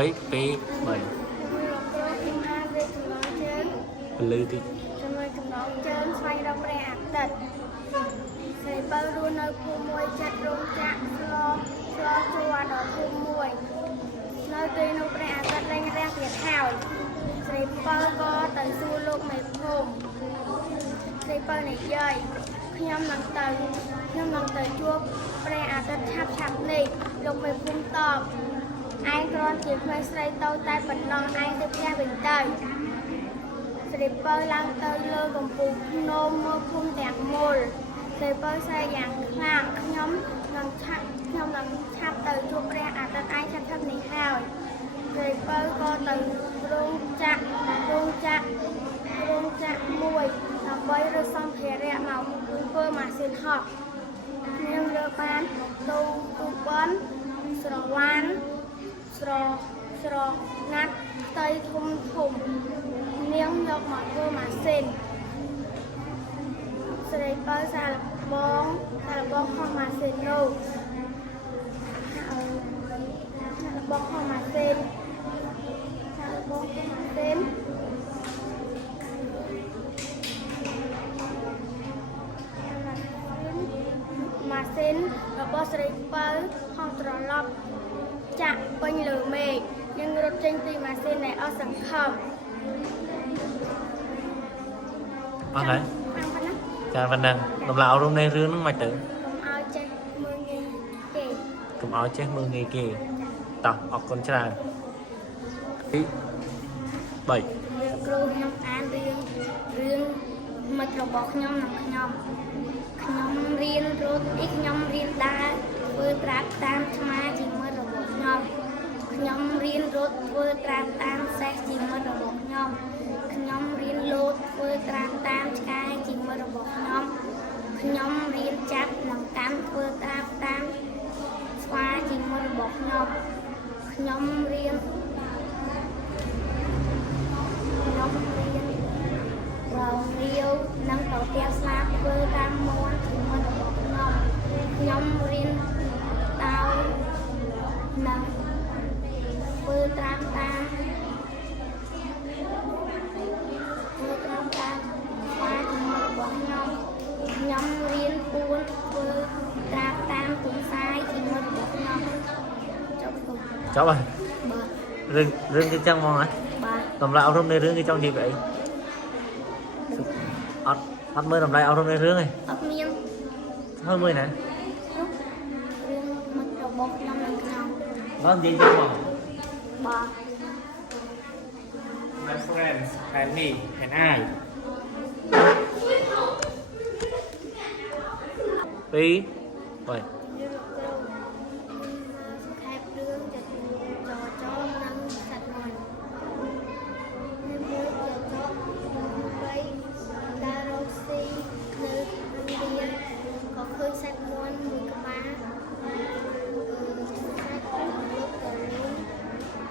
ấy p 7 lư thì ចំណុចចំណងជើងស្វែងរកព្រះអាទិត្យស្រីបើរស់នៅភូមិមួយចាត់រោងចក្រស្លជួរដល់ភូមិមួយនៅទីនោះព្រះអាទិត្យលែងរះទៀតហើយស្រីបើក៏ទៅសួរលោកមេភូមិស្រីបើនិយាយខ្ញុំនឹងទៅជួបព្រះអាទិត្យឆាប់នេះលោកមេភូមិតបឯងគ្រាន់ជាក្មេងស្រីតូចតែប៉ុណ្ណោះឯងទៅផ្ទះវិញទៅស្រីបើឡើងទៅលើកំពូលភ្នំមើលភូមិទាំងមូលស្រីបើស្រែកយ៉ាងខ្លាំងខ្ញុំនឹងឆាប់ទៅជួបព្រះអាទិត្យឯងឆាប់នេះហើយស្រីបើក៏ទៅរោងចក្រមួយដើម្បីរើសសម្ភារៈមកធ្វើម៉ាស៊ីនហោះនាងលើបានទូបន់ស្រវាន់ស្រងាត់ផ្ទៃធំនាងយកមកធ្វើម៉ាស៊ីនស្រីបើសាឡបងខុសម៉ាស៊ីននោះបងខុសម៉ាស៊ីនរបស់ស្រីបើហោះត្រឡប់ចាក់ពេញលើមេឃយើងរត់ចេញពីម៉ាស៊ីនដែលអស់សង្ឃឹមអត់ហើយចាប៉ុណ្ណឹងតម្លៃអប់រំនៃរឿងហ្នឹងមិនទៅកុំឲ្យចេះមើលងាយគេកុំឲ្យចេះមើលងាយគេតោះអរគុណច្រើនទី3គ្រូខ្ញុំអានរឿងមិត្តរបស់ខ្ញុំនិងខ្ញុំរៀនរត់ខ្ញុំរៀនដើរធ្វើត្រាប់តាមឆ្មាជាមិត្តរបស់ខ្ញុំរៀនរត់ធ្វើត្រាប់តាមសេះជាមិត្តរបស់ខ្ញុំរៀនលោតធ្វើត្រាប់តាមឆ្កែជាមិត្តរបស់ខ្ញុំរៀនចាប់និងកាន់ធ្វើត្រាប់តាមស្វាជាមិត្តរបស់ខ្ញុំរៀនរងរាវនិងទៅផ្ទះស្លាបធ្វើតាមមាន់ជាមិត្តរបស់ខ្ញុំរៀនដោយនិងធ្វើត្រាប់តាមស្វាជាមិត្តរបស់ខ្ញុំរៀនពួនធ្វើត្រាប់តាមទន្សាយជាមិត្តរបស់ខ្ញុំចប់ហើយរឿងគេចឹងហ្មងហ៎តម្លៃអប់រំនៃរឿងគេចង់និយាយពីអីអត់មើលតម្លៃអប់រំនៃរឿងទេអត់មានហើយមើលណារឿងមិត្តរបស់ខ្ញុំនិងខ្ញុំដល់និយាយចឹងហ្មងបាទ My friends and me and I ពី3ខេបរឿងចនិងសាច់មាន់មួយដើររកស៊ីនៅរៀនក៏ឃើញសាច់មាន់មួយក្បាលសាច់លោកទៅលេង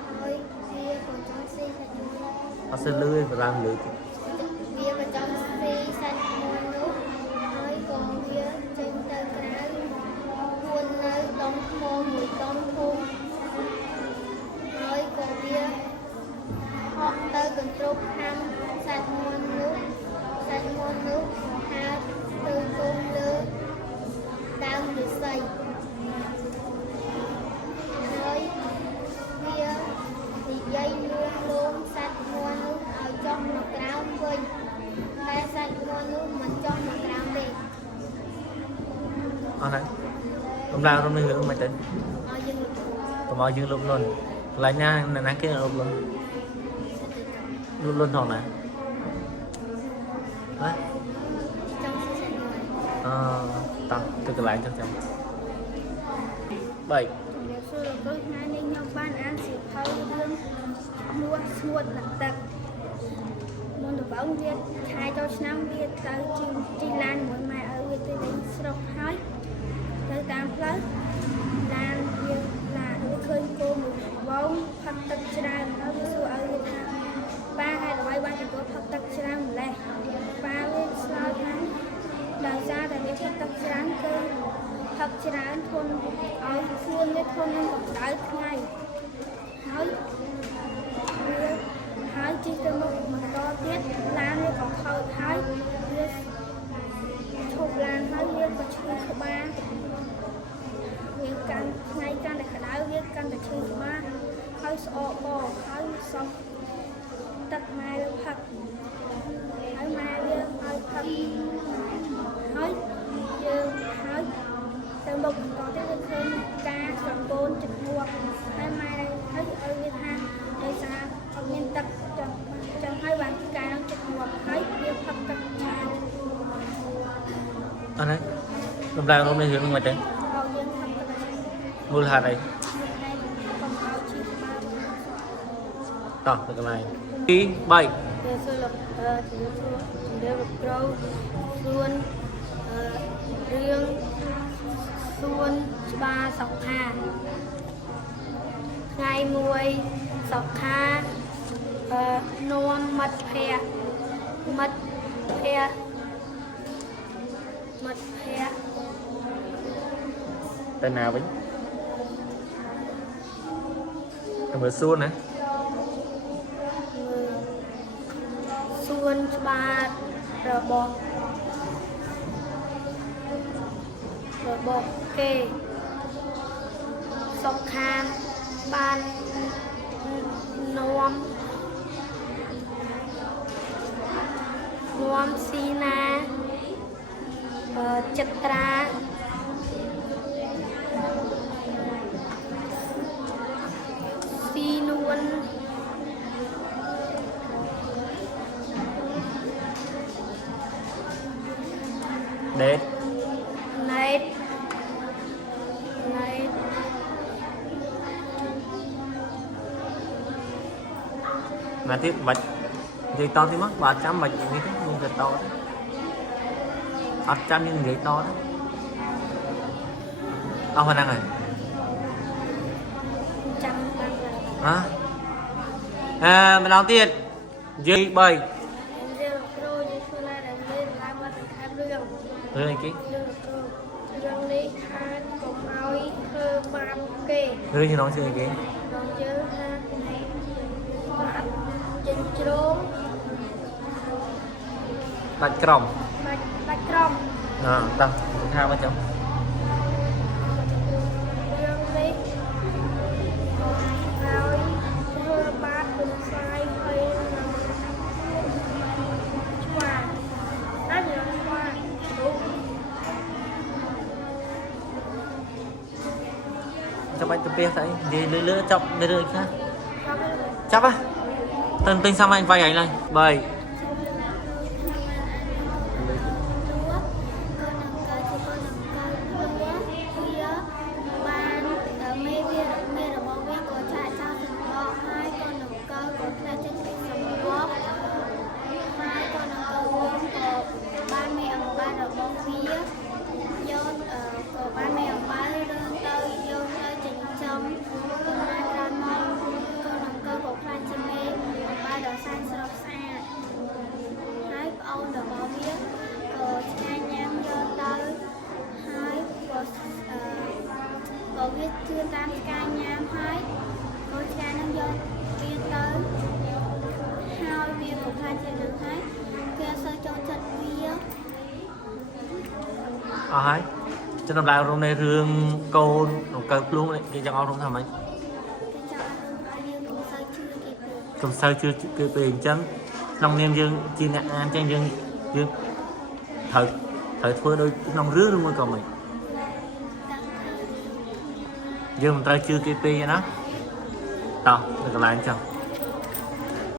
ហើយវាក៏ចង់ស៊ីសាច់មាន់អត់ស្លឺទេប្រឡាំលឺទៀតវាក៏ចង់ស៊ីសាច់មាន់នោះហើយក៏វាចេញទៅក្រៅពួននៅដុំថ្មមួយដុំធំហើយក៏វាហក់ទៅកន្ទ្រប់ហាំសាច់មាន់នោះហាត់ទៅគង់លើដើមឫស្សីហើយវានិយាយលួងសាច់មាន់នោះឲ្យចុះមកក្រោមវិញតែសាច់មាន់នោះមិនចុះមកក្រោមទេអត់ហើយតម្លៃអប់រំនៃរឿងមិនទៅឲ្យយើង កុំឲ្យយើងលុបលន់កន្លែងណាគេលុបលន់លន់ថងណាហ៎តោះទៅកន្លែងចុះចាំ3សួរលោកគ្រូថ្ងៃនេះខ្ញុំបានអានសៀវភៅរឿងឈ្មោះទឹកមុនដំបូងវាខែចូលឆ្នាំវាទៅជិះឡានមួយម៉ែឲ្យវាទៅលេងស្រុកហើយទៅតាមផ្លូវឡានវាឃើញគោមួយវងផឹកទឹកច្រើនហើយវាសួរឲ្យវាថាប៉ាហេតុអ្វីបានជាគោផឹកទឹកច្រើនម្លេះប៉ាវាឆ្លើយថាដោយសារតែវាផឹកទឹកច្រើនគឺផឹកច្រើនធន់ឲ្យខ្លួនវាធន់នឹងកម្ដៅថ្ងៃហើយ ស្អកបហើយសំទឹកម៉ែវាផឹកហើយម៉ែវាឲ្យផឹកហើយយើងហើយទៅមុខបន្តទៀតគឺឃើញការសម្បូរចិត្តងាប់ហើយម៉ែហើយឲ្យវាថាដោយសារអត់មានទឹកចឹងហើយបានការនឹងចិត្តងាប់ហើយវាផឹកទឹកឆាន anh ấy làm lại hôm nay hướng ngoài tránh เราយើងផឹកទឹកឆាន mưa hạt này នៅកំហៅជីស្មា ต่อtừ cái này đi bảy ពេលសួរលោកជំរាបលោកគ្រូសួនរឿងសួនច្បារសុខាថ្ងៃមួយសុខានាំមិត្តភ័ក្តិ tên nào vậy em vừa xuân này សួនច្បាររបស់គេសុខាបាននាំស៊ីណាចិត្តត្រាស៊ីនួន đét Night mà tiếp bạch dây to thì mất 300 bạch như thế nhưng thật to đấy 800 nhưng dây to đấy ông phải năng này ចាំបាន hả mình đầu tiên dây bơi យើងគ្រូយើងធ្វើឡាដែលមានឡើងមកសង្ខេបរឿង rồi này kì រឿងនេះថាកុំឲ្យធ្វើបាបគេ rồi như nó chơi kì ដល់យើងថាបាបចិញ្ច្រោម bạch còng បាច់ក្រម tăng hai ba chấm រឿងនេះឲ្យធ្វើបាបបំផ្លាញហើយនឹងឆ្វាអាចនឹងឆ្វារូប cho bạch tập bia thấy gì lưỡi lưỡi chọc lưỡi lưỡi khác ចាប់ហើយ chấp á tên xong anh vay ảnh này bơi វាជឿតាមឆ្កែញ៉ាំហើយកូនឆ្កែនឹងយកវាទៅហើយវាក៏ខ្លាចជានឹងហើយគេអត់សូវចូលចិត្តវា ហើយចំណាំឡើងរំនៃរឿងកូនកើភ្លុងគេចង់អត់រំថាម៉េច គេចង់ឲ្យយើងកុំសូវជឿគេពេក កុំសូវជឿគេពេកអញ្ចឹងក្នុងនាមយើងជាអ្នកអានអញ្ចឹងយើងត្រូវធ្វើដោយក្នុងរឿងឬមួយក៏មិនយើងមិនត្រូវជឿគេពេកណាតោះទៅកន្លែងចុះ